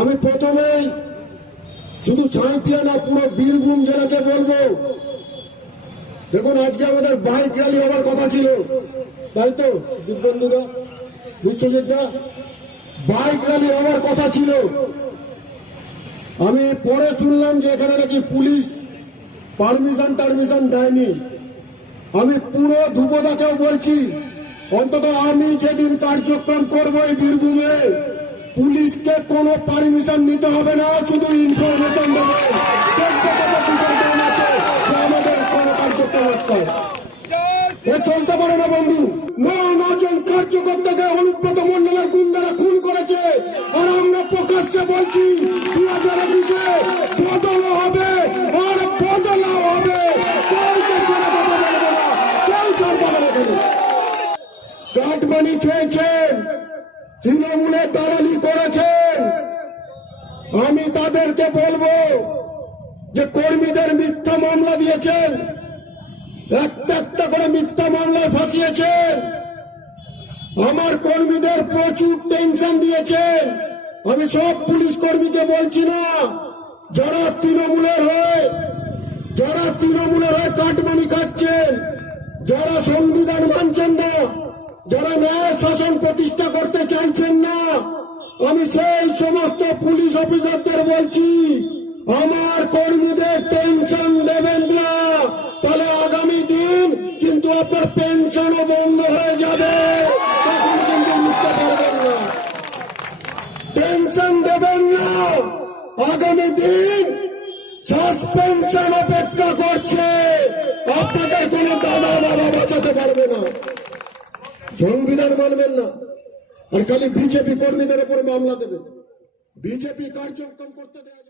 আমি প্রথমেই শুধু ছাঁইতিয়া না, পুরো বীরভূম জেলাকে বলব। দেখুন, আজকে আমাদের বাইক র্যালি হওয়ার কথা ছিল। তাই তো দিব্যন্দুদা বিশ্বজিৎদা, বাইক র্যালি হওয়ার কথা ছিল। আমি পরে শুনলাম যে এখানে নাকি পুলিশ পারমিশন টারমিশন দেয়নি। আমি পুরো ধুবোদাকেও বলছি, অন্তত আমি যেদিন কার্যক্রম করব এই বীরভূমে পুলিশকে কোনো পারমিশন নিতে হবে না, শুধু ইনফরমেশন আমাদের কোনো কার্যক্রম এ চলতে পারে না, বন্ধু। করেছে। খেয়েছেন। তৃণমূলে দালালি করেছেন। আমি তাদেরকে বলব যে কর্মীদের মিথ্যা মামলা দিয়েছেন। একটা একটা করে মিথ্যা মামলায় ফাঁসিয়েছেন। আমার কর্মীদের প্রচুর টেনশন দিয়েছেন। আমি সব পুলিশ কর্মীকে বলছি না, যারা তৃণমূলের হয়ে, যারা তৃণমূলের হয়ে কাটমানি খাচ্ছেন, যারা সংবিধান মানছেন না যারা ন্যায় শাসন প্রতিষ্ঠা করতে চাইছেন না, আমি সেই সমস্ত পুলিশ অফিসারদের বলছি, আমার কর্মীদের টেনশন দেবেন না। তাহলে আগামী দিন কিন্তু আপনার পেনশনও বন্ধ হয়ে যাবে। তখন কিন্তু বুঝতে পারবেন না। টেনশন দেবেন না। আগামী দিন সাসপেনশন অপেক্ষা করছে। আপনাদের কোনো দাদা বাবা বাঁচাতে পারবে না। সংবিধান মানবেন না আর খালি বিজেপি কর্মীদের উপর মামলা দেবেন বিজেপি কার্যক্রম করতে না।